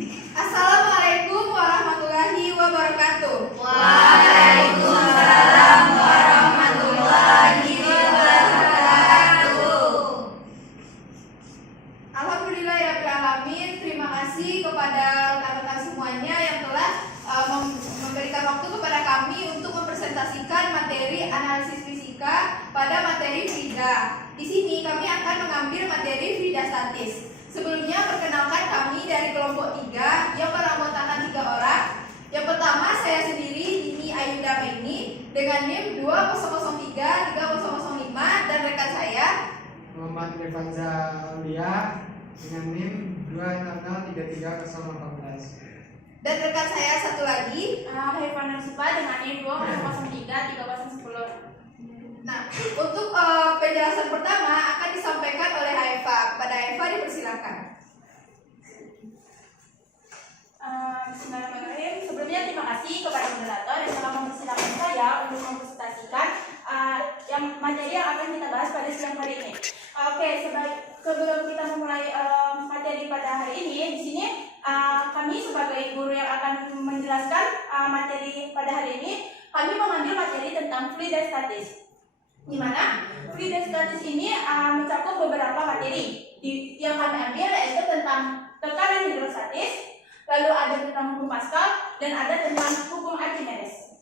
Assalamualaikum warahmatullahi wabarakatuh. Waalaikumsalam warahmatullahi wabarakatuh. Alhamdulillahirrahmanirrahim. Terima kasih kepada rekan-rekan semuanya yang telah memberikan waktu kepada kami untuk mempresentasikan materi analisis fisika pada materi Frida. Di sini kami akan mengambil materi Frida statis. Sebelumnya perkenalkan kami dari kelompok 3 yang beranggotakan 3 orang. Yang pertama saya sendiri, Dini Ayunda Maini dengan NIM 2003 3005, dan rekan saya Muhammad Irfanza Aulia dengan NIM 2603314. dan rekan saya satu lagi Hefana Sipa dengan NIM 2003 3010. Nah, untuk penjelasan pertama akan disampaikan oleh Haifa. Kepada Haifa dipersilakan. Bismillahirrahmanirrahim. Sebelumnya terima kasih kepada moderator yang telah mempersilahkan saya untuk mempresentasikan yang materi yang akan kita bahas pada siang hari ini. Oke, sebelum kita memulai materi pada hari ini, di sini kami sebagai guru yang akan menjelaskan materi pada hari ini, kami mengambil materi tentang fluid dan statis. Di mana fluid dan statis ini mencakup beberapa materi yang kami ambil, yaitu tentang tekanan hidrostatis, lalu ada tentang hukum Pascal, dan ada tentang hukum Archimedes.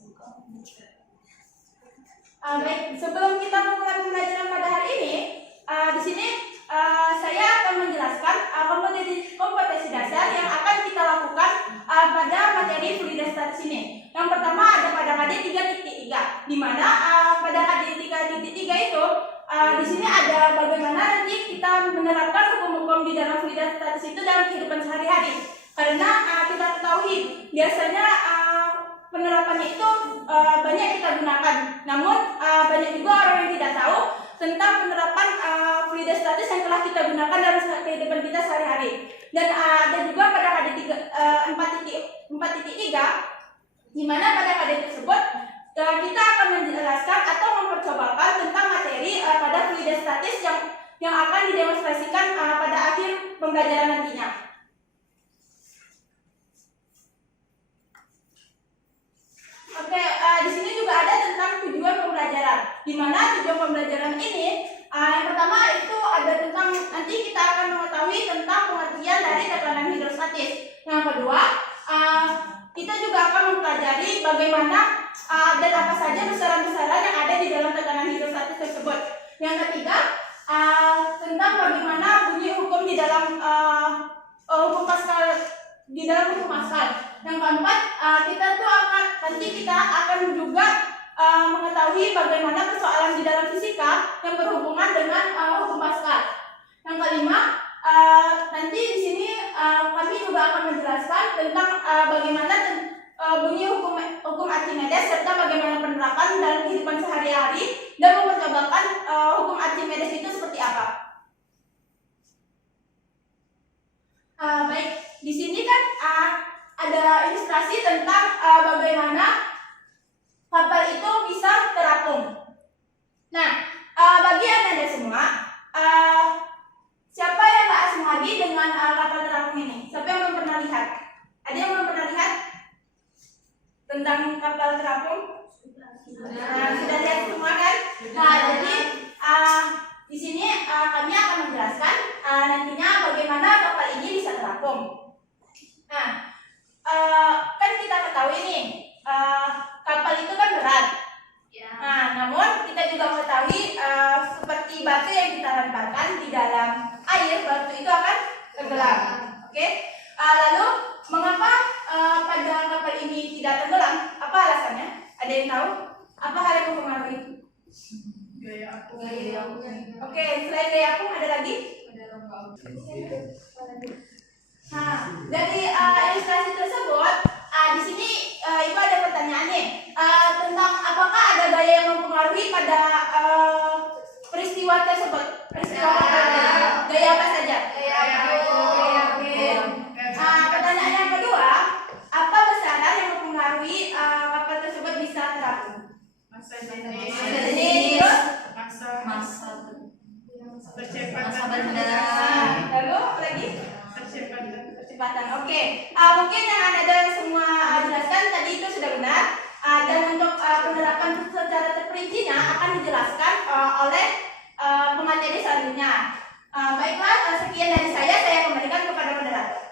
Baik, sebelum kita memulai pembelajaran pada hari ini, di sini saya akan menjelaskan kompetensi dasar yang akan kita lakukan pada materi fluid dan statis ini. Yang pertama ada pada KD 3.3, di mana pada KD 3.3 itu di sini ada bagaimana nanti kita menerapkan hukum-hukum di dalam fluid dan statis itu dalam kehidupan sehari-hari. Karena kita ketahui biasanya penerapannya itu banyak kita gunakan, namun banyak juga orang yang tidak tahu tentang penerapan fluid dan statis yang telah kita gunakan dalam kehidupan kita sehari-hari. Dan ada juga pada KD 4.3, di mana pada KD tersebut kita akan menjelaskan atau mempercobakan tentang materi pada fluid dan statis yang akan didemonstrasikan pada akhir pembelajaran nantinya. Oke, di sini juga ada tentang tujuan pembelajaran. Di mana tujuan pembelajaran ini yang pertama itu ada tentang nanti kita akan mengetahui tentang pengertian dari tekanan hidrostatis. Yang kedua, kita juga akan mempelajari bagaimana dan apa saja besaran-besaran yang ada di dalam tekanan hidrostatis tersebut. Yang ketiga, tentang bagaimana bunyi hukum di dalam hukum Pascal Yang keempat, kita akan juga mengetahui bagaimana persoalan di dalam fisika yang berhubungan dengan hukum Pascal. Yang kelima, nanti di sini kami juga akan menjelaskan tentang bagaimana bunyi hukum Archimedes serta bagaimana penerapan dalam kehidupan sehari-hari dan mempercobakan hukum Archimedes itu seperti apa. Baik, di sini kan ada ilustrasi tentang bagaimana kapal itu bisa terapung. Nah, bagi Anda semua, siapa yang nggak asing lagi dengan kapal terapung ini? Siapa yang belum pernah lihat? Ada yang belum pernah lihat tentang kapal terapung? Sudah lihat semua kan? Nah, jadi di sini kami akan menjelaskan nantinya bagaimana kapal ini bisa terapung. Nah, kan kita ketahui nih, kapal itu kan berat. Nah, namun kita juga mengetahui seperti batu yang kita lemparkan di dalam air, batu itu akan tenggelam. Oke? Lalu mengapa pada kapal ini tidak tenggelam? Apa alasannya? Ada yang tahu? Apa hal yang mempengaruhi? Gaya apung. Oke, selain gaya apung ada lagi? Nah, dari ilustrasi tersebut, di sini Ibu ada pertanyaan nih tentang apakah ada gaya yang mempengaruhi pada peristiwa tersebut? Peristiwa gaya apa saja? Pertanyaan yang kedua, apa besaran yang mempengaruhi kapal tersebut bisa terapung? Masa Masa percepatan benda. Lalu lagi? kecepatan. Oke, mungkin yang Anda semua jelaskan tadi itu sudah benar. Dan untuk penerapan secara terperincinya akan dijelaskan oleh pemateri selanjutnya. Baiklah, sekian dari saya kembalikan kepada moderator.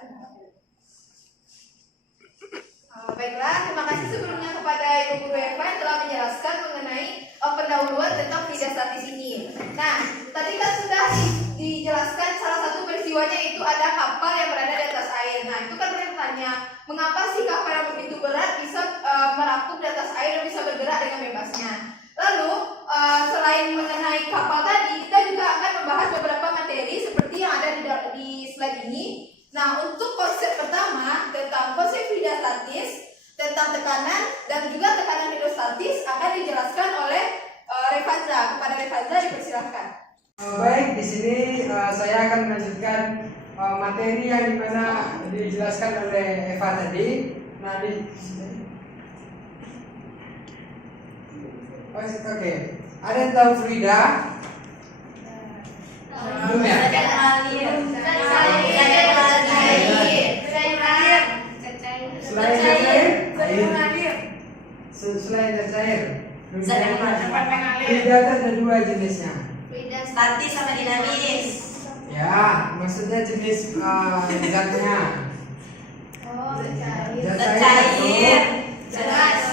Baiklah, terima kasih sebelumnya kepada Ibu Guru Eva yang telah menjelaskan mengenai pendahuluan tentang fluida statis ini. Nah, tadi kan sudah dijelaskan salah satu peristiwanya itu ada kapal yang berada di atas air. Nah, itu kan bertanya, mengapa sih kapal yang begitu berat bisa merakup di atas air dan bisa bergerak dengan bebasnya? Lalu, selain mengenai kapal tadi, kita juga akan membahas beberapa materi seperti yang ada di slide ini. Nah, untuk konsep pertama tentang konsep fluida statis, tentang tekanan dan juga tekanan hidrostatis akan dijelaskan oleh Revanza. Kepada Revanza dipersilahkan. Baik, di sini saya akan melanjutkan materi yang dimana dijelaskan oleh Eva tadi. Nah, oke. Ada yang tahu fluida? Belum ya? Selain dari cair. Selain dari cair. Fluida ada dua jenisnya. Statis sama dinamis. Ya, maksudnya jenis zatnya. Oh, cair. Cair. Gas.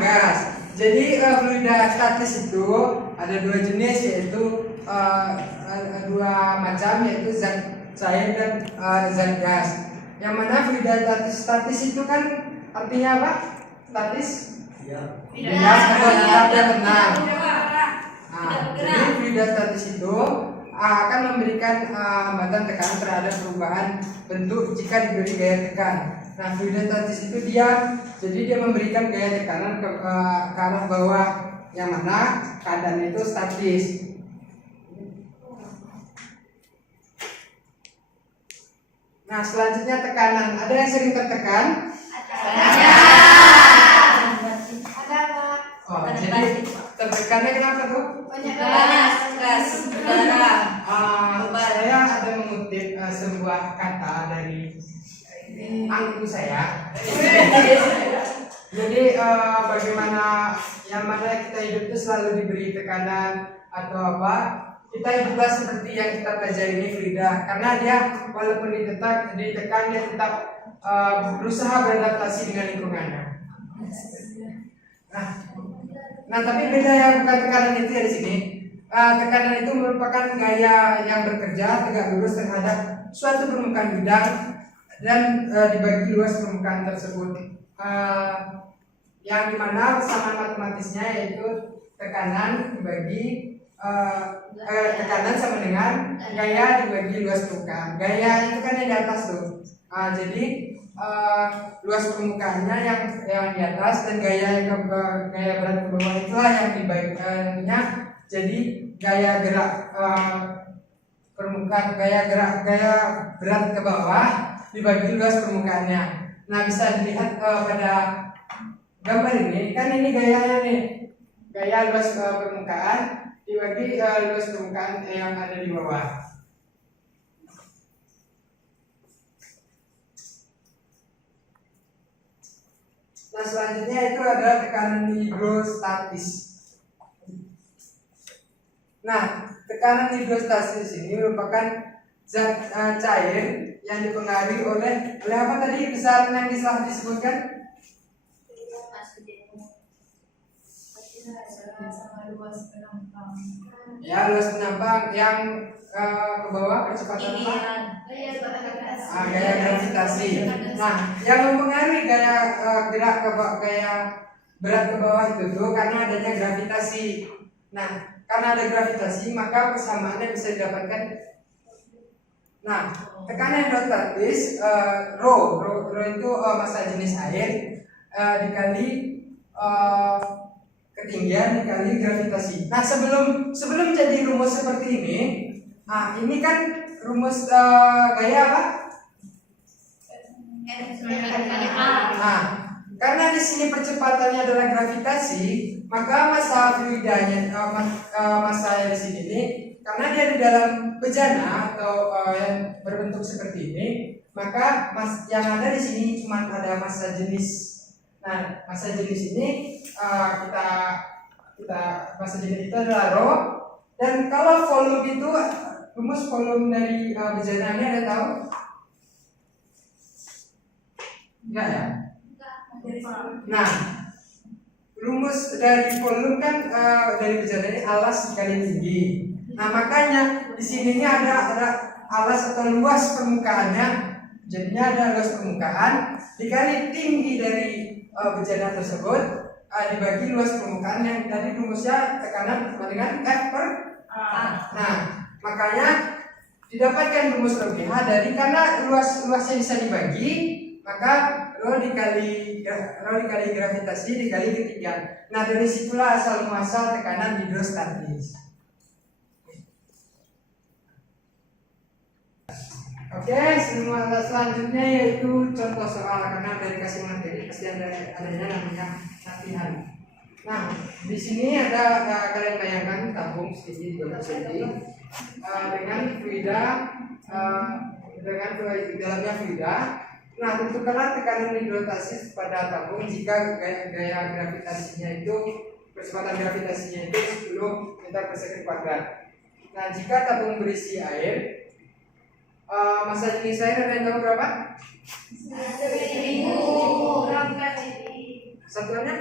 Gas. Jadi fluida statis itu ada dua jenis, yaitu dua macam, yaitu zat cair dan zat gas. Yang mana fluida statis itu kan artinya apa? Statis? Gas atau tetap dan tenang. Jadi fluida statis itu akan memberikan hambatan tekanan terhadap perubahan bentuk jika diberi gaya tekan. Nah, fluida statis itu jadi dia memberikan gaya tekanan ke arah bawah, yang mana keadaan itu statis. Nah, selanjutnya tekanan. Ada yang sering tertekan? Oh, jadi tertekannya kenapa tuh? Panas, gas, udara. Saya ada mengutip sebuah kata dari angku saya. Jadi bagaimana yang mana kita hidup itu selalu diberi tekanan atau apa? Kita hiduplah seperti yang kita pelajari ini fluida, karena dia walaupun ditekan dia tetap berusaha beradaptasi dengan lingkungannya. Nah, tapi beda yang bukan tekanan itu ya di sini. Tekanan itu merupakan gaya yang bekerja tegak lurus terhadap suatu permukaan bidang dan dibagi luas permukaan tersebut. Yang dimana persamaan matematisnya yaitu tekanan dibagi tekanan sama dengan gaya dibagi luas permukaan. Gaya itu kan yang di atas tuh. Jadi luas permukaannya yang di atas dan gaya berat ke bawah itulah yang dibaginya. Jadi gaya gerak permukaan, gaya berat ke bawah dibagi luas permukaannya. Nah, bisa dilihat pada gambar ini, kan ini gayanya nih, gaya luas permukaan dibagi luas permukaan yang ada di bawah. Nah, selanjutnya itu adalah tekanan hidrostatis. Nah, tekanan hidrostatis ini merupakan zat cair yang dipengaruhi oleh apa tadi besaran yang telah disebutkan? Ya, luas penampang yang ke bawah kecepatan apa? Gaya gravitasi. Nah, yang mempengaruhi gaya gerak gaya berat ke bawah itu tuh karena adanya gravitasi. Nah, karena ada gravitasi maka persamaannya bisa didapatkan. Nah, tekanan hidrostatis rho itu massa jenis air dikali ketinggian dikali gravitasi. Nah, sebelum jadi rumus seperti ini, ini kan rumus gaya apa? Karena di sini percepatannya adalah gravitasi, maka massa fluidanya massa di sini ini karena dia di dalam bejana atau yang berbentuk seperti ini, maka yang ada di sini cuma ada massa jenis. Nah, massa jenis ini kita massa jenis itu adalah rho. Dan kalau volume itu rumus volume dari bejana ini ada tahu? Enggak ya? Nah, rumus dari volume kan dari bejana ini alas dikali tinggi. Nah, makanya di sini ini ada alas atau luas permukaannya. Jadinya ada luas permukaan dikali tinggi dari bejana tersebut dibagi luas permukaan yang tadi rumusnya tekanan sama dengan F per A. Nah, makanya didapatkan rumus lebih dari karena luasnya bisa dibagi, maka rho dikali gravitasi dikali ketinggian. Nah, dari situlah asal muasal tekanan hidrostatis. Oke, selanjutnya yaitu contoh soal, karena dari kasih materi pasti adanya namanya latihan. Nah, di sini ada kalian bayangkan tabung sedikit 20 cm dengan fluida dengan dalamnya fluida. Nah, tentukanlah tekanan hidrostatis pada tabung jika gaya gravitasinya itu percepatan gravitasinya itu 10 meter per second kuadrat. Nah, jika tabung berisi air, massa jenis air ada yang tahu berapa? 1000 gram per Satuannya?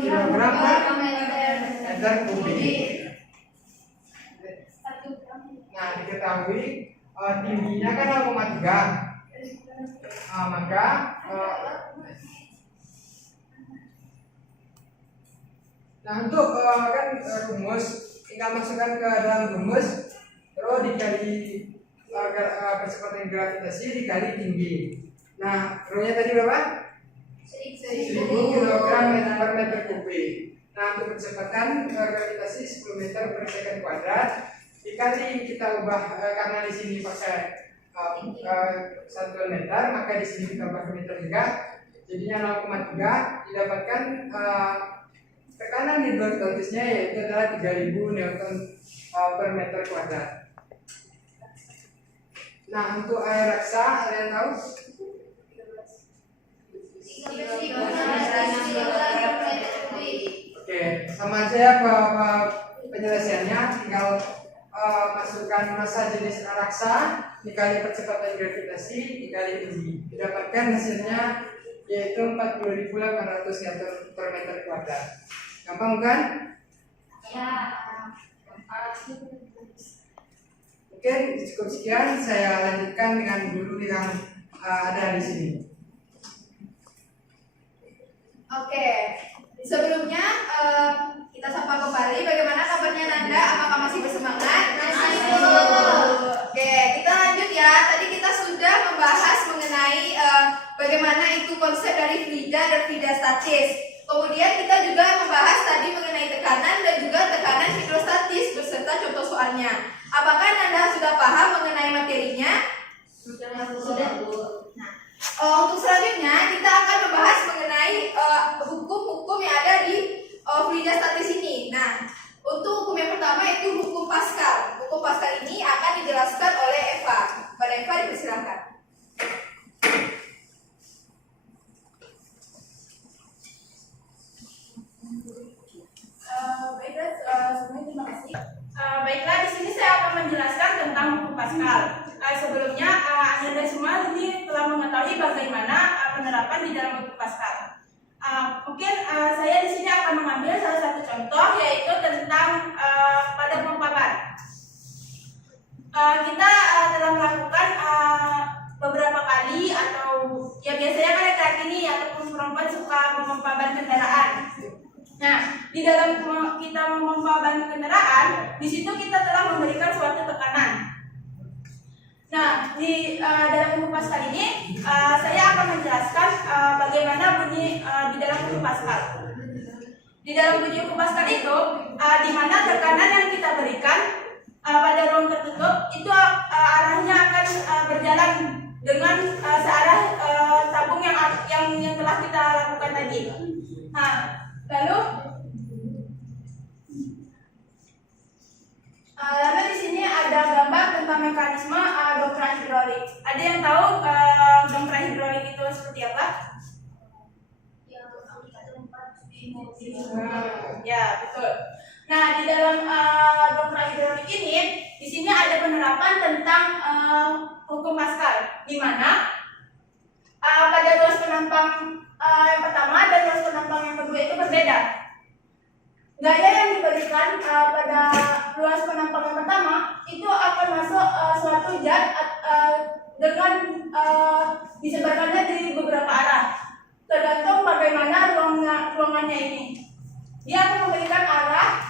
kilogram per meter kubik. Nah, diketahui tingginya kan 0,3. Maka nah, untuk kan rumus tinggal masukkan ke dalam rumus rho dikali percepatan gravitasi dikali tinggi. Nah, rho-nya tadi berapa? 1000 kg per meter kubik. Nah, untuk percepatan gravitasi 10 meter per second kuadrat dikali kita ubah karena di sini pakai satuan meter, maka di sini kita pakai meter juga. Jadinya 0,3 didapatkan tekanan hidrostatisnya yaitu adalah 3000 Newton per meter kuadrat. Nah, untuk air raksa ada yang tahu? Oke, sama aja ya penjelasannya, tinggal masukkan massa jenis raksa dikali percepatan gravitasi dikali tinggi, didapatkan hasilnya yaitu 40.800 Newton per meter kuadrat. Gampang kan? Ya. Oke, cukup sekian. Saya lanjutkan dengan guru yang ada di sini. Oke, sebelumnya kita sapa kembali. Bagaimana kabarnya Nanda? Apakah masih bersemangat? Masih. Oke, kita lanjut ya. Tadi kita sudah membahas mengenai bagaimana itu konsep dari fluida dan fluida statis. Kemudian kita juga membahas tadi mengenai tekanan dan juga tekanan hidrostatis beserta contoh soalnya. Apakah Nanda sudah paham mengenai materinya? Sudah, Bu. Untuk selanjutnya kita akan membahas mengenai hukum-hukum yang ada di fluida statis ini. Nah, untuk hukum yang pertama yaitu hukum Pascal. Hukum Pascal ini akan dijelaskan oleh Eva. Pada Eva dipersilakan. Baiklah, semuanya terima kasih. Baiklah, di sini saya akan menjelaskan tentang hukum Pascal. Sebelumnya, Anda semua ini telah mengetahui bagaimana penerapan di dalam hukum Pascal. Mungkin saya di sini akan mengambil salah satu contoh, yaitu tentang pada pempaban. Kita telah melakukan beberapa kali, atau ya biasanya kan laki-laki ini ataupun perempuan suka mempaban kendaraan. Nah, di dalam kita mempaban kendaraan, di situ kita telah memberikan suatu tekanan. Nah, di dalam hukum Pascal ini, saya akan menjelaskan bagaimana bunyi di dalam hukum Pascal. Di dalam bunyi hukum Pascal itu, di mana tekanan yang kita berikan pada ruang tertutup itu arahnya akan berjalan dengan searah tabung yang telah kita lakukan tadi. Nah, lalu di sini ada gambar tentang mekanisme Ada yang tahu dongkrak hidrolik itu seperti apa? Ya, betul. Nah, di dalam dongkrak hidrolik ini, di sini ada penerapan tentang hukum Pascal, di mana pada ruas penampang yang pertama dan ruas penampang yang kedua itu berbeda. Gaya yang diberikan pada ruas penampang yang pertama itu akan masuk suatu zat dengan disebarkannya di beberapa arah, tergantung bagaimana ruangannya ini. Dia akan memberikan arah,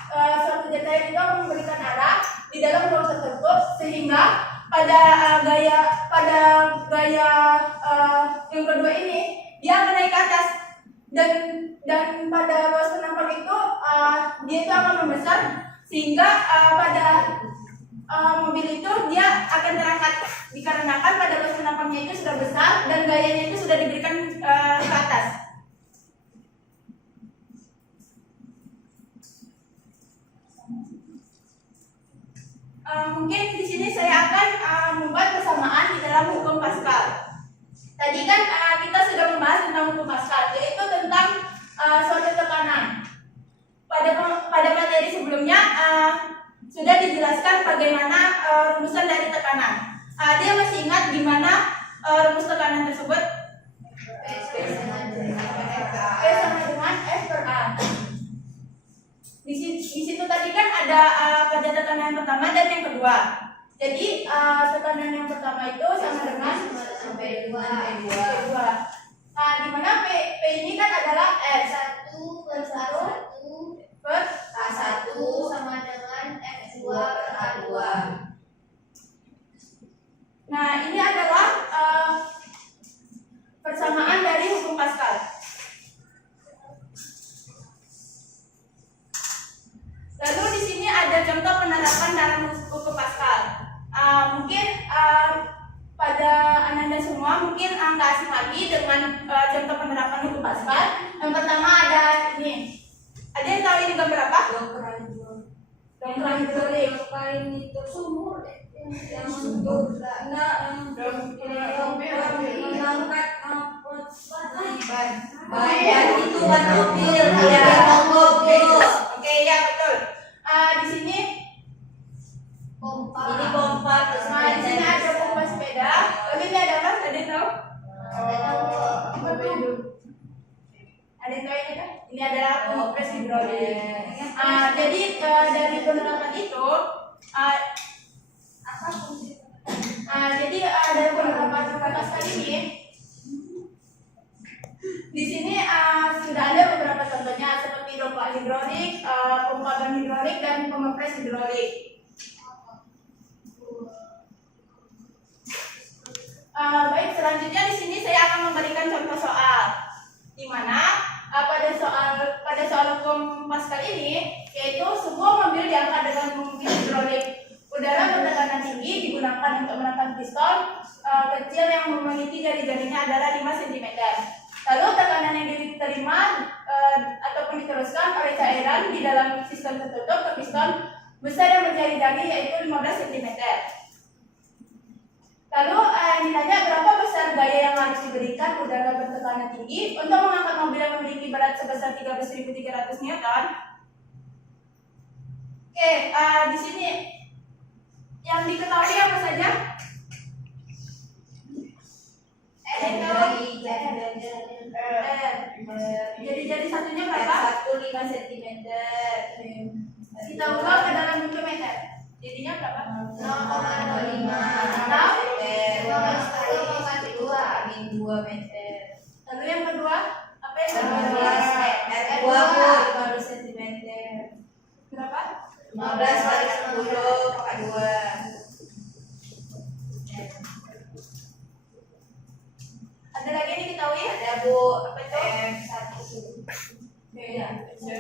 suatu zat lain itu akan memberikan arah di dalam ruang tersebut, sehingga pada gaya yang kedua ini dia akan naik ke atas, dan pada ruas penampang itu dia itu akan membesar, sehingga pada mobil itu dia akan terangkat, dikarenakan pada ruas penampangnya itu sudah besar dan gayanya itu sudah diberikan ke atas. Mungkin di sini saya akan membuat persamaan di dalam hukum Pascal. Tadi kan kita sudah membahas tentang hukum Pascal, yaitu tentang suatu tekanan. Pada materi sebelumnya sudah dijelaskan bagaimana rumusan dari tekanan. Dia masih ingat gimana rumus tekanan tersebut? P sama dengan F per A. Di situ tadi kan ada pada tekanan yang pertama dan yang kedua. Jadi tekanan yang pertama itu sama dengan P2. Di mana P ini kan adalah F 1 per 1 per A1 sama dengan F2 per A2. Nah, ini adalah persamaan dari hukum Pascal. Lalu di sini ada contoh penerapan dalam hukum Pascal. Mungkin pada Ananda semua mungkin nggak asing lagi dengan contoh penerapan hukum Pascal. Yang pertama ada ini. Ada yang tahu ini gambar apa? Dongkrak hidrolik. Ini itu sumur yang itu ban mobil. Oke, ya betul. Di sini Ini pompa terus di sini ada pompa sepeda. Lalu ini ada apa? Ada yang tahu? Ada yang tahu ini kan? Ini adalah kompres hidrolik. Jadi dari penerapan itu apa fungsi? Jadi dari penerapan Pascal ini, di sini sudah ada beberapa contohnya seperti dongkrak hidrolik, pompa ban hidrolik, dan pengepres hidrolik. Baik, selanjutnya di sini saya akan memberikan contoh soal, di mana pada soal hukum Pascal ini, yaitu sebuah mobil diangkat dengan mobil hidrolik. Udara bertekanan tinggi digunakan untuk menekan piston kecil yang memiliki jari-jarinya adalah 5 cm. Lalu tekanan yang diterima ataupun diteruskan oleh cairan di dalam sistem tertutup ke piston besar yang berjari-jari yaitu 15 cm. Lalu ditanya berapa besar gaya yang harus diberikan udara bertekanan tinggi untuk mengangkat mobil yang memiliki berat sebesar 13.300 Newton. Oke, di sini yang diketahui apa saja? Jadi satunya berapa? 5 cm. Kita ubah ke dalam bentuk meter. Jadinya berapa? 2 meter. Lalu yang kedua, apa yang kedua? kedua? R2 15 cm. Berapa? 15 kali 10 pangkat 2. Ada lagi yang diketahui? Ada Bu, Apa itu? M1. Iya. Iya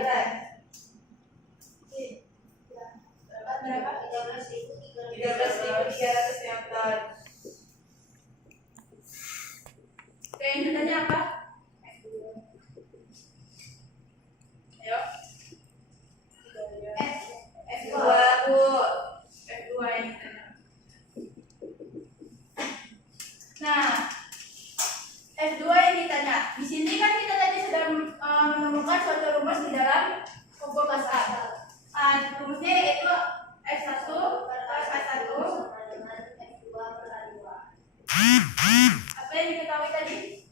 berat. Berapa? 13.300 Newton. Oke, yang ditanya apa? Ayo. F2 Bu. F2 yang ditanya. suatu rumus di dalam hukum Pascal. Rumusnya yaitu F1 plus A1. sama dengan F2 per A2. Apa yang diketahui tadi?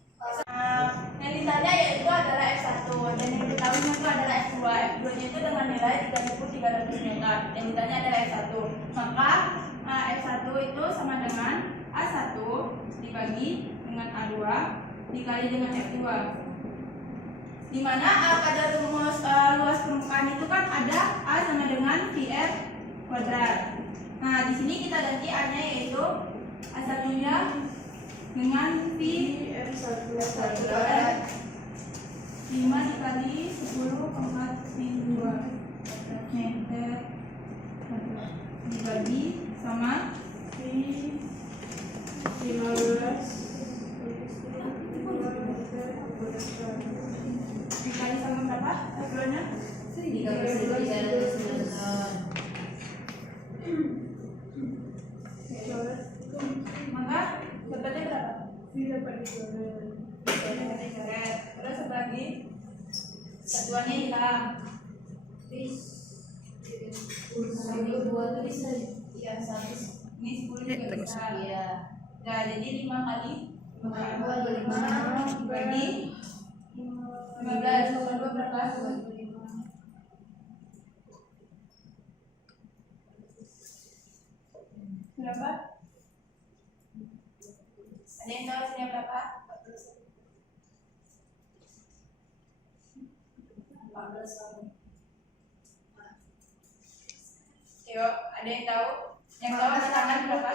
Yang ditanya yaitu adalah F1 dan yang diketahuinya itu adalah F2. F2 nya itu dengan nilai 3.300 meter. Yang ditanya adalah F1. Maka F1 itu sama dengan A1 dibagi dengan A2 dikali dengan F2. Di mana pada rumus luas permukaan itu kan ada A sama dengan VR kuadrat. Nah, di sini kita ganti A-nya yaitu A1-nya dengan VR kuadrat 5 dikali 10,2 meter dibagi sama 15 dikali sama berapa? F2-nya? 3.300. Maka dapatnya berapa? Terus sebagi satuannya hilang. Ini 10 juga bisa. Nah, jadi 5 kali 5 dibagi 15 berapa? Berapa? Ada yang tahu hasilnya berapa? 14. Yuk, ada yang tahu? Yang tahu angkat tangan berapa?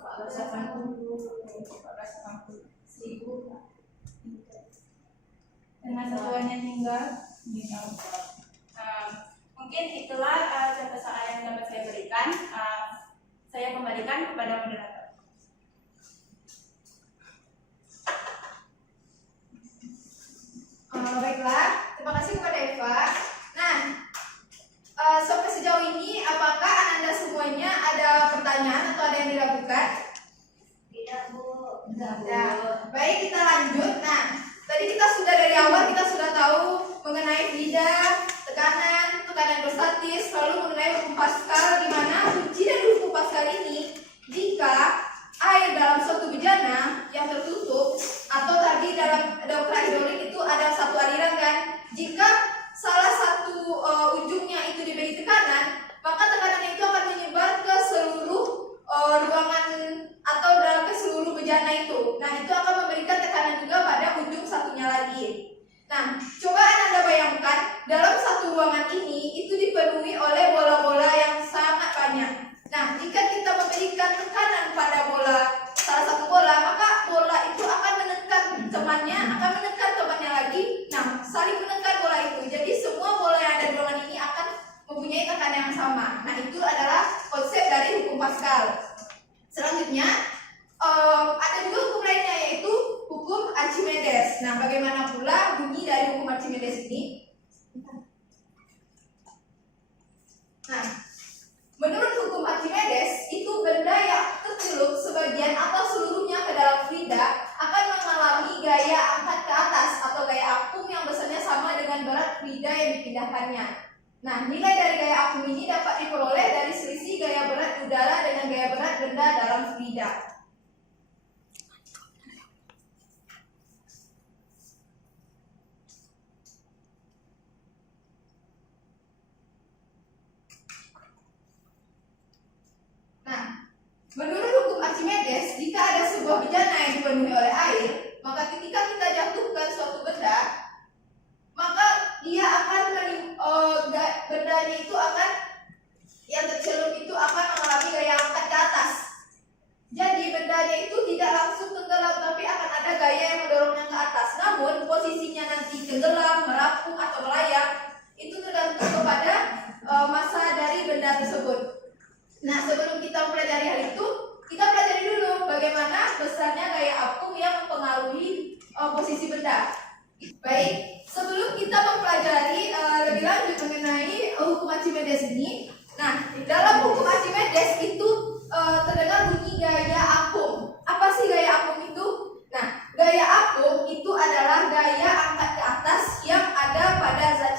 1480. Dengan satuannya tinggal ini tahu. Mungkin itulah contoh soal yang dapat saya berikan. Saya kembalikan kepada moderator. Baiklah, terima kasih kepada Eva. Nah, sampai sejauh ini apakah Anda semuanya ada pertanyaan atau ada yang diragukan? Tidak, Bu. Ya, baik kita lanjut. Nah, tadi kita sudah dari awal kita sudah tahu mengenai bidang, tekanan isostatis, lalu mengenai hukum Pascal, di mana kunci dari hukum Pascal ini jika air dalam suatu bejana yang tertutup atau tadi dalam dokter hidrolik itu ada satu aliran kan, jika salah satu ujungnya itu diberi tekanan, maka tekanan itu akan menyebar ke seluruh ruangan atau dalam ke seluruh bejana itu. Nah, itu akan memberikan tekanan juga pada ujung satunya lagi. Nah, coba Anda bayangkan dalam satu ruangan ini itu dipenuhi oleh bola-bola yang sangat banyak. Nah, jika kita memberikan tekanan pada salah satu bola, maka bola itu akan menekan temannya lagi. Nah, saling menekan bola itu. Jadi semua bola yang ada di ruangan ini akan mempunyai tekanan yang sama. Nah, itu adalah konsep dari hukum Pascal. Selanjutnya, ada juga hukum lainnya yaitu hukum Archimedes. Nah, bagaimana pula bunyi dari hukum Archimedes ini? Nah, menurut hukum Archimedes, itu benda yang tercelup sebagian atau seluruhnya ke dalam fluida akan mengalami gaya angkat ke atas atau gaya apung yang besarnya sama dengan berat fluida yang dipindahkannya. Nah, nilai dari gaya apung ini dapat diperoleh dari selisih gaya berat udara dengan gaya berat benda dalam fluida. Nah, menurut hukum Archimedes, jika ada sebuah bejana yang dipenuhi oleh air, maka ketika kita jatuhkan suatu benda, maka dia akan bendanya itu akan yang tercelup itu akan mengalami gaya angkat ke atas. Jadi bendanya itu tidak langsung tenggelam, tapi akan ada gaya yang mendorongnya ke atas. Namun posisinya nanti tenggelam, merapung atau melayang itu tergantung kepada massa dari benda tersebut. Nah, sebelum kita mempelajari hal itu, kita pelajari dulu bagaimana besarnya gaya apung yang mempengaruhi posisi benda. Baik, sebelum kita mempelajari lebih lanjut mengenai hukum Archimedes ini, nah, dalam hukum Archimedes itu terdengar bunyi gaya apung. Apa sih gaya apung itu? Nah, gaya apung itu adalah gaya angkat ke atas yang ada pada zat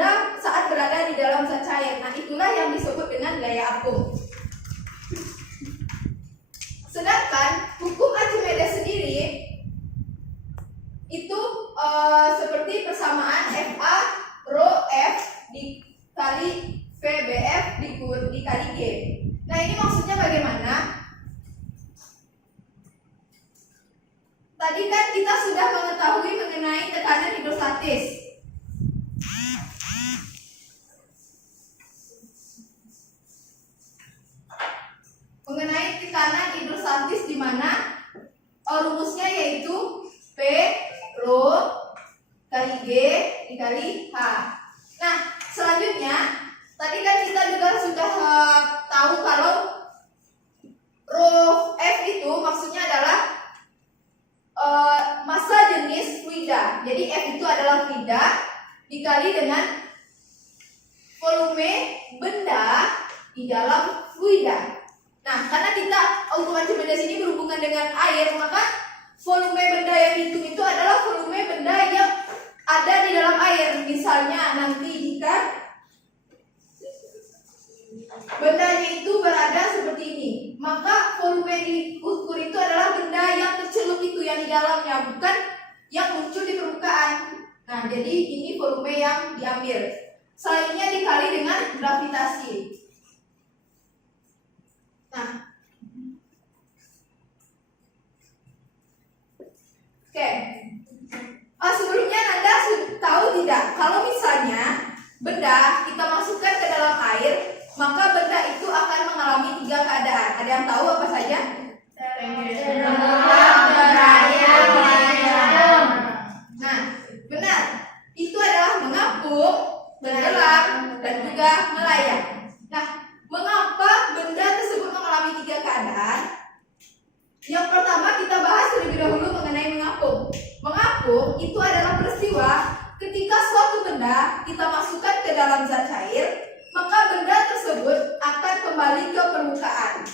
benda saat berada di dalam zat cair. Nah, itulah yang disebut dengan gaya apung. Sedangkan hukum Archimedes sendiri itu seperti persamaan FA rho F dikali VBF dikali G. Nah, ini maksudnya bagaimana? Tadi kan kita sudah mengetahui mengenai tekanan hidrostatis. Mengenai tekanan hidrostatis di mana rumusnya yaitu P rho kali G dikali H. Nah, selanjutnya tadi kan kita juga sudah tahu kalau rho F itu maksudnya adalah massa jenis fluida. Jadi F itu adalah fluida dikali dengan volume benda di dalam fluida. Nah, karena kita hukum Archimedes ini berhubungan dengan air, maka volume benda yang dihitung itu adalah volume benda yang ada di dalam air. Misalnya nanti jika bendanya itu berada seperti ini, maka volume yang diukur itu adalah benda yang tercelup itu yang di dalamnya, bukan yang muncul di permukaan. Nah, jadi ini volume yang diambil. Selanjutnya dikali dengan gravitasi. Nah, oke. Sebelumnya Anda tahu tidak kalau misalnya benda kita masukkan ke dalam air, maka benda itu akan mengalami 3 keadaan. Ada yang tahu apa saja? Nah, benar. Itu adalah mengapung, tenggelam, dan juga melayang. Nah, mengapa benda tersebut mengalami 3 keadaan? Yang pertama kita bahas terlebih dahulu mengenai mengapung. Mengapung itu adalah peristiwa ketika suatu benda kita masukkan ke dalam zat cair, maka benda tersebut akan kembali ke permukaan.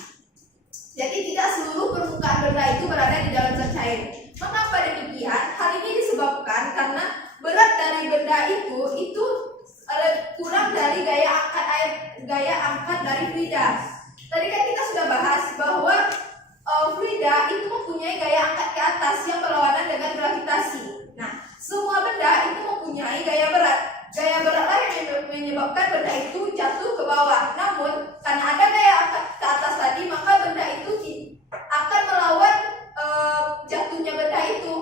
Jadi tidak seluruh permukaan benda itu berada di dalam zat cair. Mengapa demikian? Hal ini disebabkan karena berat dari benda itu kurang dari gaya angkat dari fluida. Tadi kan kita sudah bahas bahwa fluida itu mempunyai gaya angkat ke atas yang berlawanan dengan gravitasi. Nah, semua benda itu mempunyai gaya berat. Gaya beratlah yang menyebabkan benda itu jatuh ke bawah. Namun, karena ada gaya angkat ke atas tadi, maka benda itu akan melawan jatuhnya benda itu.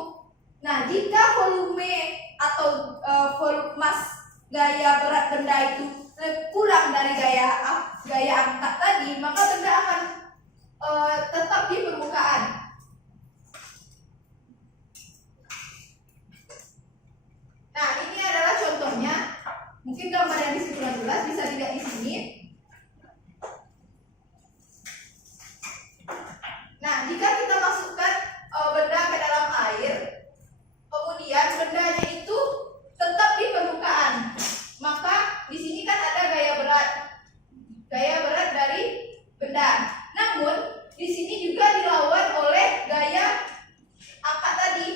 Nah, jika volume atau volume gaya berat benda itu kurang dari gaya angkat tadi, maka benda akan tetap di permukaan. Nah, ini adalah contohnya. Mungkin gambar yang di situ jelas bisa dilihat di sini. Nah, jika kita masukkan benda ke dalam air, kemudian bendanya itu tetap di permukaan, maka di sini kan ada gaya berat dari benda. Namun di sini juga dilawan oleh gaya angkat tadi.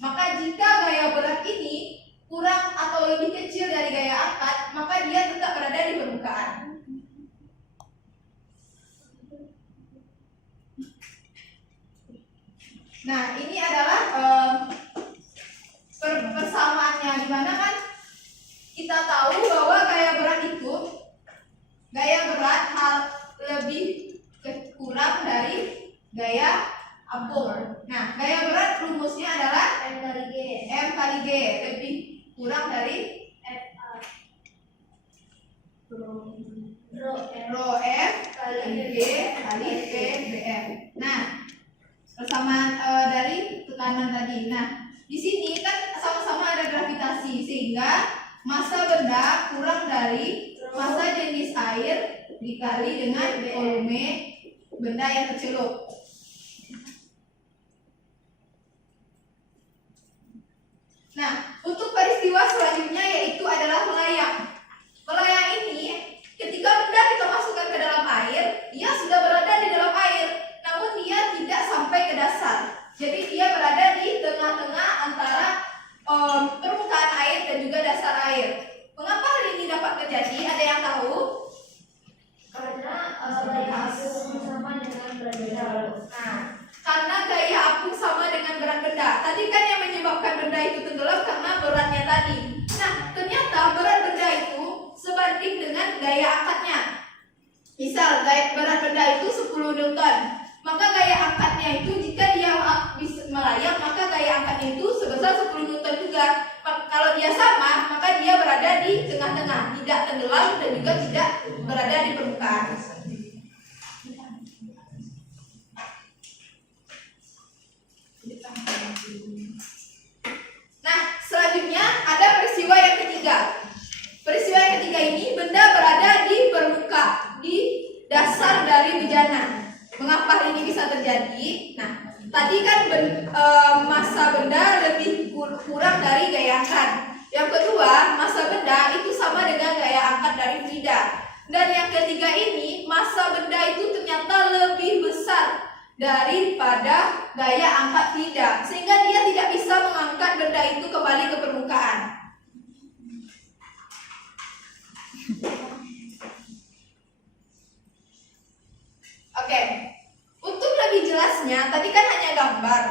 Maka jika gaya berat ini kurang atau lebih kecil dari gaya angkat, maka dia tetap berada di permukaan. Nah, ini adalah persamaannya, di mana kan kita tahu bahwa gaya berat lebih kurang dari gaya apung. Nah, gaya berat rumusnya adalah M kali G lebih kurang dari rho F kali G kali VBF. Nah, persamaan dari tekanan tadi. Nah, di sini kan sama-sama ada gravitasi, sehingga massa benda kurang dari massa jenis air dikali dengan volume benda yang tercelup. Nah, untuk peristiwa selanjutnya yaitu adalah melayang. Melayang ini ketika benda kita masukkan ke dalam air, dia sudah berada di dalam air, namun dia tidak sampai ke dasar. Jadi dia berada di tengah-tengah antara permukaan air dan juga dasar air. Mengapa hal berat benda itu 10 Newton. Maka gaya angkatnya itu jika dia bisa melayang, maka gaya angkatnya itu sebesar 10 Newton juga. Kalau dia sama, maka dia berada di tengah-tengah, tidak tenggelam dan juga tidak berada di permukaan. Nah, selanjutnya ada peristiwa yang ketiga. Peristiwa yang ketiga ini benda berada di permukaan, di dasar dari bejana. Mengapa hal ini bisa terjadi? Nah, tadi kan massa benda lebih kurang dari gaya angkat. Yang kedua, massa benda itu sama dengan gaya angkat dari fluida. Dan yang ketiga ini, massa benda itu ternyata lebih besar daripada gaya angkat fluida, sehingga dia tidak bisa mengangkat benda itu kembali ke permukaan. Oke, untuk lebih jelasnya, tadi kan hanya gambar.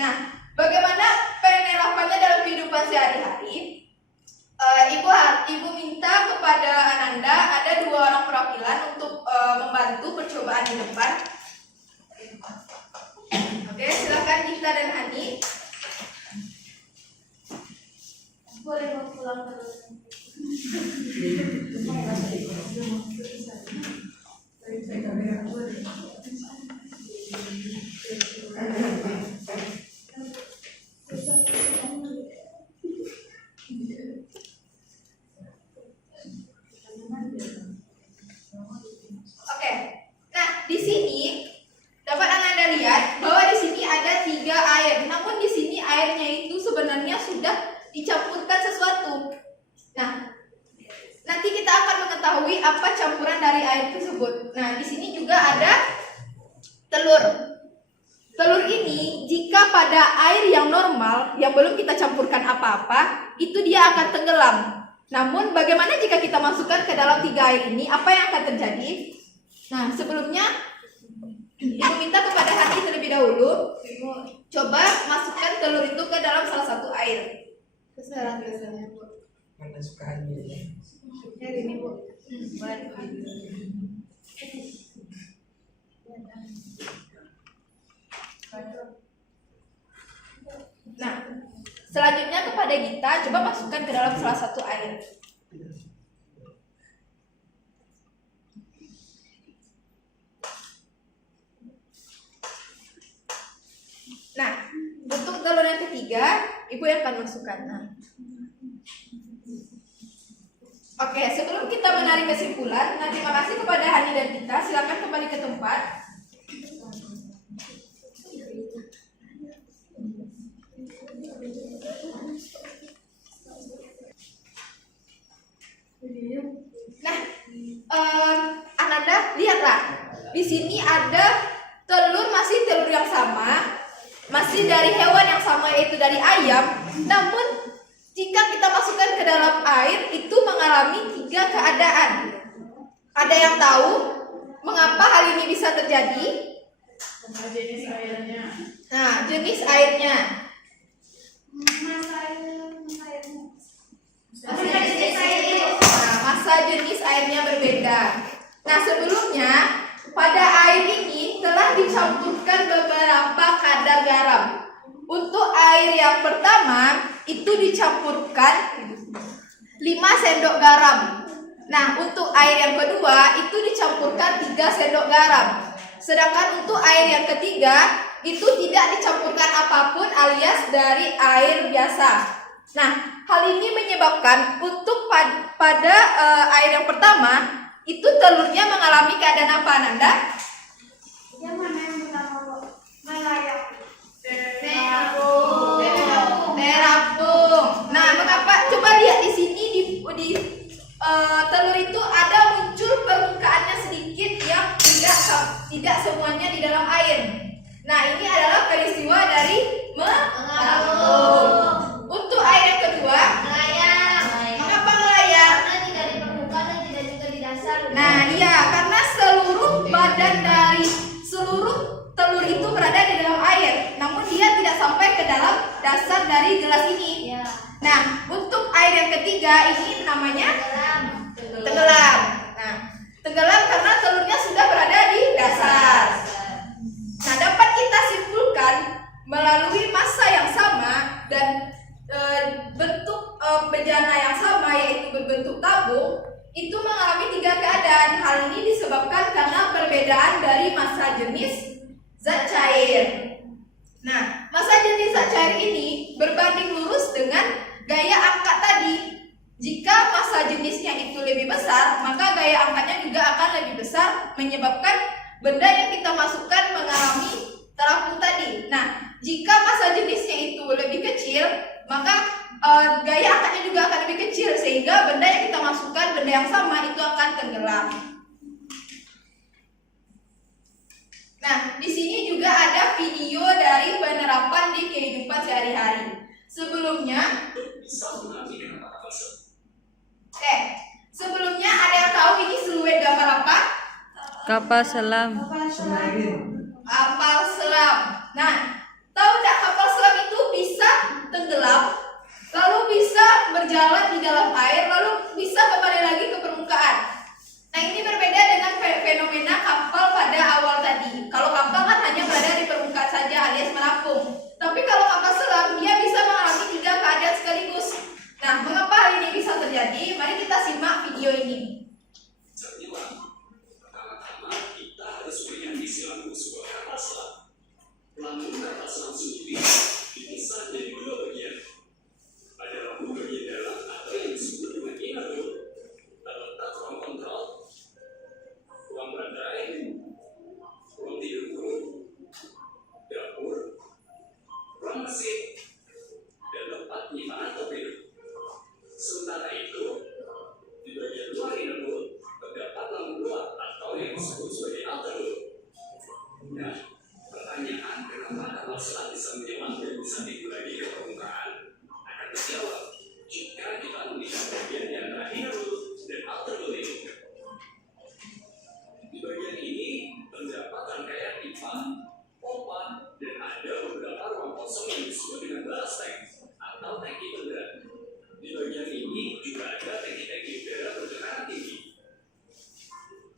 Nah, bagaimana penerapannya dalam kehidupan sehari-hari? Ibu minta kepada Ananda ada 2 orang perwakilan untuk membantu percobaan di depan. Oke, silakan Gita dan Hani. Boleh mau pulang terus. Oke. Nah, di sini dapat Ananda lihat bahwa di sini ada 3 air. Namun di sini airnya itu sebenarnya sudah dicampurkan sesuatu. Nah, nanti kita akan mengetahui apa campuran dari air tersebut. Nah, di sini juga ada telur. Telur ini jika pada air yang normal yang belum kita campurkan apa-apa, itu dia akan tenggelam. Namun bagaimana jika kita masukkan ke dalam 3 air ini, apa yang akan terjadi? Nah, sebelumnya Ibu minta kepada Hani terlebih dahulu, coba masukkan telur itu ke dalam salah satu air. Mana suka Hani? Ini Bu. Nah, selanjutnya kepada Gita, coba masukkan ke dalam salah satu air. Nah, untuk telur yang ketiga, Ibu yang akan masukkan. Nah. Oke, sebelum kita menarik kesimpulan, nah terima kasih kepada Hani dan Gita. Silakan kembali ke tempat. Nah, Ananda, lihatlah. Di sini ada telur, masih telur yang sama, masih dari hewan yang sama, yaitu dari ayam. Namun jika kita masukkan ke dalam air, itu mengalami 3 keadaan. Ada yang tahu mengapa hal ini bisa terjadi? Jenis airnya. Nah, jenis airnya. Massa jenis airnya berbeda. Nah, sebelumnya pada air ini telah dicampurkan beberapa kadar garam. Untuk air yang pertama itu dicampurkan 5 sendok garam. Nah, untuk air yang kedua itu dicampurkan 3 sendok garam. Sedangkan untuk air yang ketiga itu tidak dicampurkan apapun alias dari air biasa. Nah, hal ini menyebabkan untuk pada air yang pertama itu telurnya mengalami keadaan apa, Nanda? Yang mana yang pertama, Bu? Melayang. Terapung. Nah, mengapa? Coba lihat di sini di telur itu ada muncul permukaannya sedikit yang tidak semuanya di dalam air. Nah, ini adalah peristiwa dari mengapung. Untuk air yang kedua, Melayang. mengapa melayang? Karena tidak di permukaan dan tidak juga di dasar. Nah, iya, karena seluruh badan dari seluruh telur itu berada di dalam air, namun dia tidak sampai ke dalam dasar dari gelas ini. Ya. Nah, untuk air yang ketiga ini namanya Tenggelam. tenggelam. Nah, tenggelam karena telurnya sudah berada disebabkan karena perbedaan dari massa jenis zat cair. Nah, massa jenis zat cair ini berbanding lurus dengan gaya angkat tadi. Jika massa jenisnya itu lebih besar, maka gaya angkatnya juga akan lebih besar, menyebabkan benda yang kita masukkan mengalami terapung tadi. Nah, jika massa jenisnya itu lebih kecil, maka gaya angkatnya juga akan lebih kecil, sehingga benda yang kita masukkan, benda yang sama itu akan tenggelam. Nah, di sini juga ada video dari penerapan di kehidupan sehari-hari. Sebelumnya, sebelumnya ada yang tahu ini siluet gambar apa? Kapal selam. Kapal selam. Nah, tahu tidak kapal selam itu bisa tenggelam, lalu bisa berjalan di dalam air, lalu bisa kembali lagi ke permukaan. Nah, ini berbeda dengan fenomena kapal pada awal tadi. Kalau kapal kan hanya berada di permukaan saja alias mengapung. Tapi kalau kapal selam, dia bisa mengalami 3 keadaan sekaligus. Nah, mengapa hal ini bisa terjadi? Mari kita simak video ini. Pertama-tama kita harus meyakini sebuah kapal selam. Lambung kapal selam sendiri dipisah menjadi 2 bagian. Ada lambung bagian dalam atau yang disebut dengan inner hull, terletak ruang kontrol, ruang bandai, ruang tidur guru, dapur, ruang mesin, dan tempat penyimpanan torpedo. Sementara itu, di bagian luar inner hull terdapat lambung luar atau yang disebut sebagai outer hull. Nah, pertanyaan kenapa kapal selam bisa menyelam dan bisa tinggi lagi ke permukaan akan terjawab jika kita melihat bagian di antara inner hull dan outer hull ini. Di bagian ini terdapat rangkaian pipa, pompa, dan ada beberapa ruang kosong yang disebut dengan ballast tank atau tangki udara. Di bagian ini juga ada tangki-tangki udara bertekanan tinggi.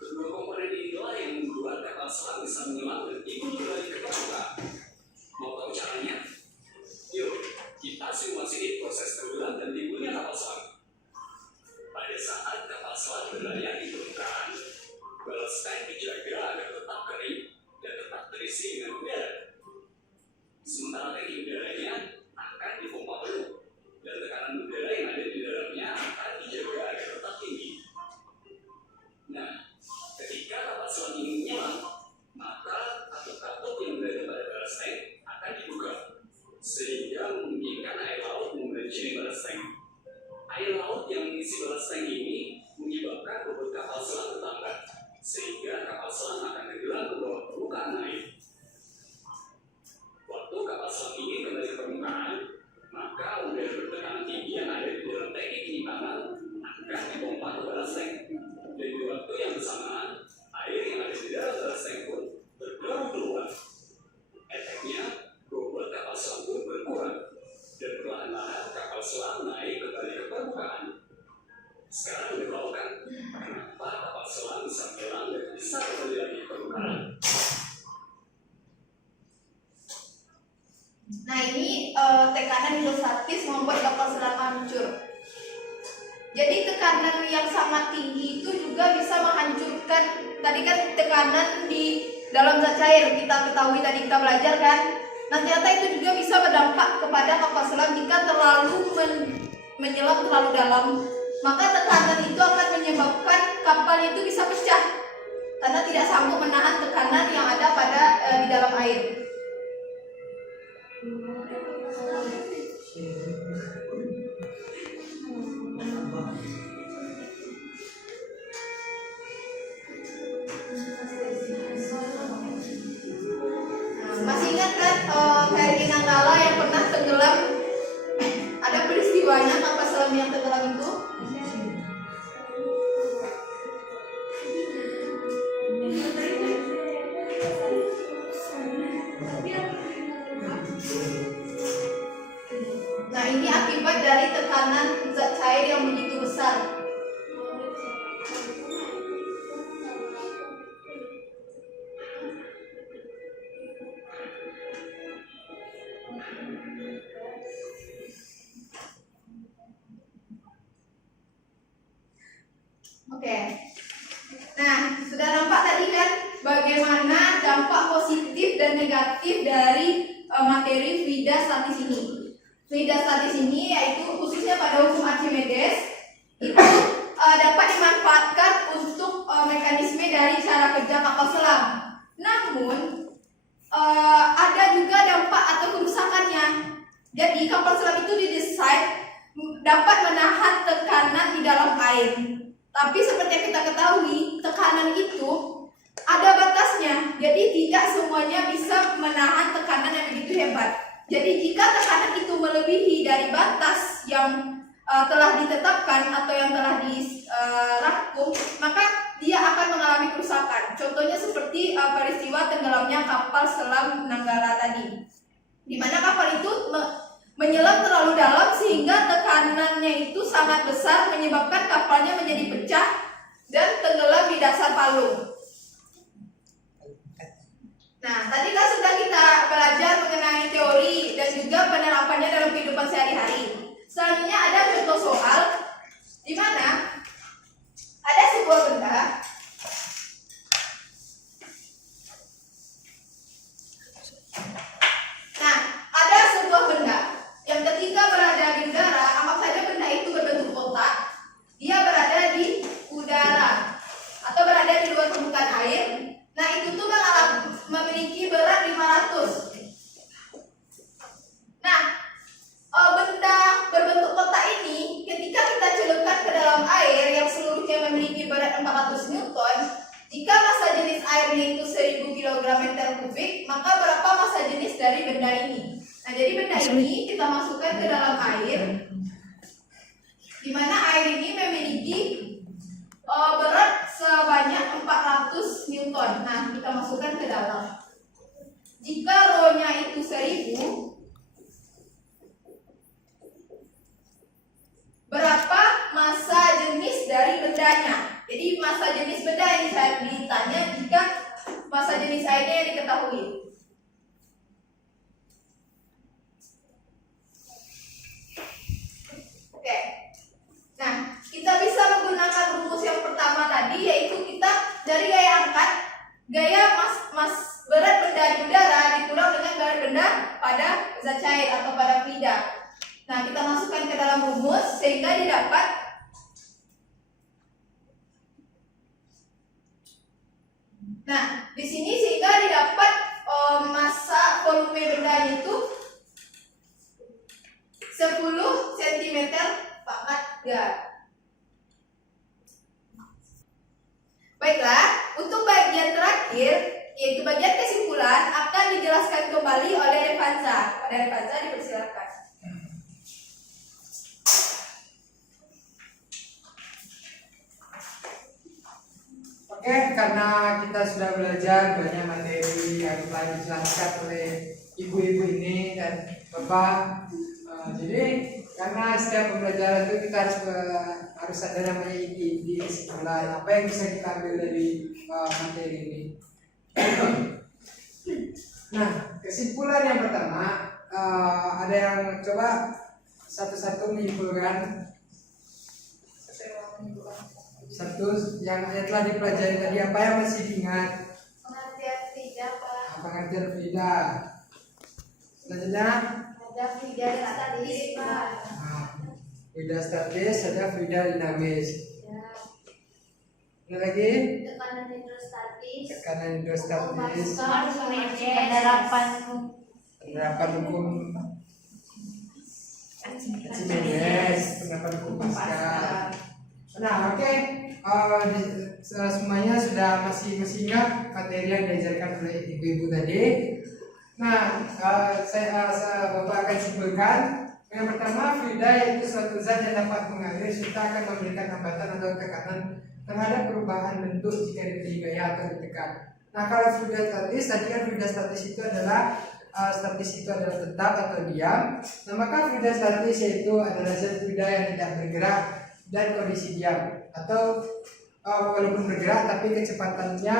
Kedua komponen inilah yang membuat kapal selam bisa menyelam dan ikut kembali ke permukaan. Mau tahu caranya? Yuk, kita simulasi proses tenggelam dan timbulnya kapal selam. Pada saat kapal selam berlayar di permukaan, ballast tank dijaga agar tetap kering dan tetap terisi dengan udara. Sementara tangki udaranya akan dipompa penuh dan tekanan udara yang ada di dalamnya akan dijaga agar tetap tinggi. Nah, ketika kapal selam ini menyelam, maka katup-katup yang berada pada ballast tank akan dibuka, sehingga memungkinkan air laut memenuhi ballast tank. Air laut yang mengisi ballast tank ini menyebabkan bobot kapal selam bertambah, sehingga kapal selam akan tenggelam ke bawah permukaan air. Waktu kapal selam ini kembali ke permukaan, maka udara bertekanan tinggi yang ada di dalam tangki penyimpanan akan dipompa ke ballast tank. Dan di waktu yang bersamaan, air yang ada di dalam ballast tank pun bergerak keluar. Efeknya, bobot kapal selam pun berkurang, dan perlahan-lahan kapal selam naik kembali ke permukaan. Sekarang udah tahu kan, kenapa kapal selam bisa menyelam dan bisa kembali lagi ke permukaan? Nah, ini tekanan hidrostatis membuat kapal selam hancur. Jadi tekanan yang sangat tinggi itu juga bisa menghancurkan. Tadi kan tekanan di dalam zat cair kita ketahui, tadi kita belajar kan. Nah, ternyata itu juga bisa berdampak kepada kapal selam jika terlalu menyelam terlalu dalam. Maka tekanan itu akan menyebabkan kapal itu bisa pecah karena tidak sanggup menahan tekanan yang ada pada di dalam air. Masih ingat kan KRI Nanggala yang pernah tenggelam? Ada peristiwanya kapal selam yang tenggelam itu? Nah, ini akibat dari tekanan zat cair yang begitu besar. Oke. Nah, sudah nampak Fluida statis ini yaitu khususnya pada hukum Archimedes itu dapat dimanfaatkan untuk mekanisme dari cara kerja kapal selam. Namun ada juga dampak atau kerusakannya. Jadi kapal selam itu didesain dapat menahan tekanan di dalam air. Tapi seperti yang kita ketahui, tekanan itu ada batasnya. Jadi tidak semuanya bisa menahan tekanan yang begitu hebat. Jadi jika tekanan itu melebihi dari batas yang telah ditetapkan atau yang telah dirangkum, maka dia akan mengalami kerusakan. Contohnya seperti peristiwa tenggelamnya kapal selam Nanggala tadi, di mana kapal itu menyelam terlalu dalam sehingga tekanannya itu sangat besar menyebabkan kapalnya menjadi pecah dan tenggelam di dasar Palung. Nah, tadi kan sudah kita belajar mengenai teori dan juga penerapannya dalam kehidupan sehari-hari. Selanjutnya ada contoh soal di mana ada sebuah benda yang ketika berada di udara, anggap saja benda itu berbentuk kotak, dia berada di udara atau berada di luar permukaan air. Nah, itu tuh memiliki berat 500. Nah, benda berbentuk kotak ini ketika kita celupkan ke dalam air yang seluruhnya memiliki berat 400 Newton, jika massa jenis airnya itu 1000 kg meter kubik, maka berapa massa jenis dari benda ini? Nah, jadi benda ini kita masukkan ke dalam air, di mana air ini memiliki berat sebanyak 400 Newton. Nah, kita masukkan ke dalam. Jika rho-nya itu 1000, berapa massa jenis dari bendanya? Jadi massa jenis benda ini saya ditanya jika massa jenis airnya yang diketahui. Oke. Nah, kita bisa menggunakan rumus yang pertama tadi, yaitu kita dari gaya angkat, gaya berat benda di udara dikurang dengan berat benda pada zat cair atau pada fluida. Nah, kita masukkan ke dalam rumus sehingga didapat di sini sehingga didapat massa volume bendanya itu 10 cm pangkat 3. Baiklah, untuk bagian terakhir yaitu bagian kesimpulan akan dijelaskan kembali oleh Revanza. Pada Revanza dipersilakan. Oke, karena kita sudah belajar banyak materi yang telah dijelaskan oleh ibu-ibu ini dan bapak, jadi karena setiap pembelajaran itu kita harus ada namanya inti kesimpulan apa yang bisa kita ambil dari materi ini. Nah, kesimpulan yang pertama, ada yang coba satu-satu menyimpulkan satu yang telah dipelajari tadi, apa yang masih diingat? Pengertian fluida, Pak. Pengertian fluida. Selanjutnya Ada fluida statis, Pak. fluida statis, ada fluida dinamis. Ya. Ada lagi? Tekanan hidrostatis. Tekanan hidrostatis. Penerapan hukum Archimedes, penerapan hukum Pascal. Nah, oke. Semuanya sudah masih ingat materi yang diajarkan oleh ibu-ibu tadi. Nah, Bapak akan simpulkan. Yang pertama, fluida yaitu suatu zat yang dapat mengalir serta akan memberikan hambatan atau tekanan terhadap perubahan bentuk jika diberi gaya atau ditekan. Nah, kalau fluida statis, tadi kan fluida statis itu adalah tetap atau diam. Nah, maka fluida statis yaitu adalah zat fluida yang tidak bergerak dan kondisi diam, atau walaupun bergerak tapi kecepatannya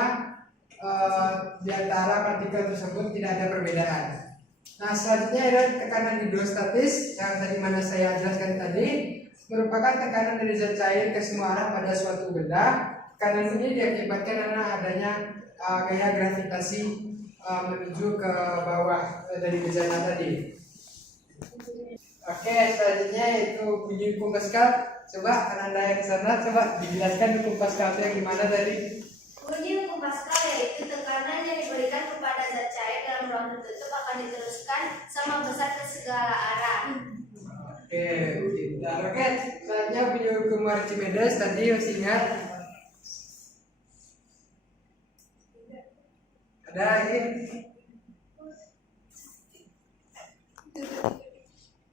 di antara partikel tersebut tidak ada perbedaan. Nah, selanjutnya adalah tekanan hidrostatis yang tadi mana saya jelaskan tadi, merupakan tekanan dari zat cair ke semua arah pada suatu benda. Tekanan ini diakibatkan karena adanya gaya gravitasi menuju ke bawah dari bejana tadi. Oke, selanjutnya itu bunyi hukum Pascal. Coba Ananda yang ke sana, coba dijelaskan hukum Pascal itu yang gimana tadi? Bunyi hukum Pascal yaitu tekanan yang diberikan kepada zat cair dalam ruang tertutup akan diteruskan sama besar ke segala arah. Oke, pintar. Oke, selanjutnya bunyi hukum Archimedes tadi masih ingat? Ada lagi?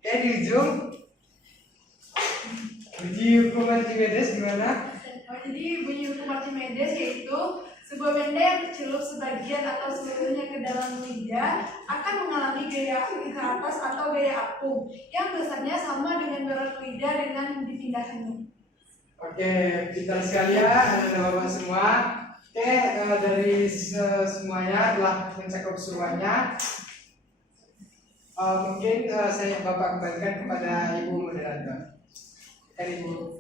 Oke, di ujung bunyi hukum Archimedes gimana? Jadi bunyi hukum Archimedes yaitu sebuah benda yang tercelup sebagian atau seluruhnya ke dalam lidah akan mengalami gaya ke atas atau gaya apung yang besarnya sama dengan berat lidah dengan dipindahkannya. Oke, pintar sekali ya anak-anak bapak semua. Oke, dari semuanya telah mencakup semuanya. Mungkin saya bapak kembalikan kepada ibu moderator. Ibu.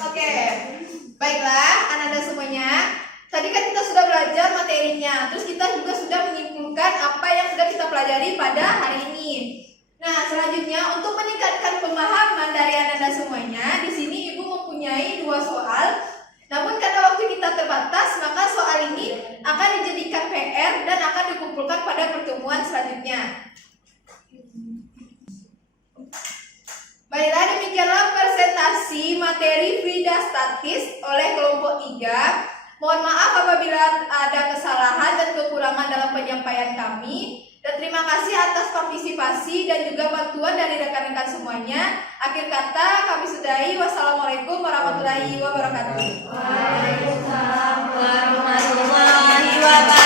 Oke, baiklah anak-anak semuanya. Tadi kan kita sudah belajar materinya, terus kita juga sudah menyimpulkan apa yang sudah kita pelajari pada hari ini. Nah, selanjutnya untuk meningkatkan pemahaman dari anak-anak semuanya, di sini ibu mempunyai 2 soal. Namun karena waktu kita terbatas, maka soal ini akan dijadikan PR dan akan dikumpulkan pada pertemuan selanjutnya. Baiklah, demikianlah presentasi materi Frida Statis oleh kelompok 3. Mohon maaf apabila ada kesalahan dan kekurangan dalam penyampaian kami. Dan terima kasih atas partisipasi dan juga bantuan dari rekan-rekan semuanya. Akhir kata kami sudahi. Wassalamualaikum warahmatullahi wabarakatuh. Waalaikumsalam warahmatullahi wabarakatuh.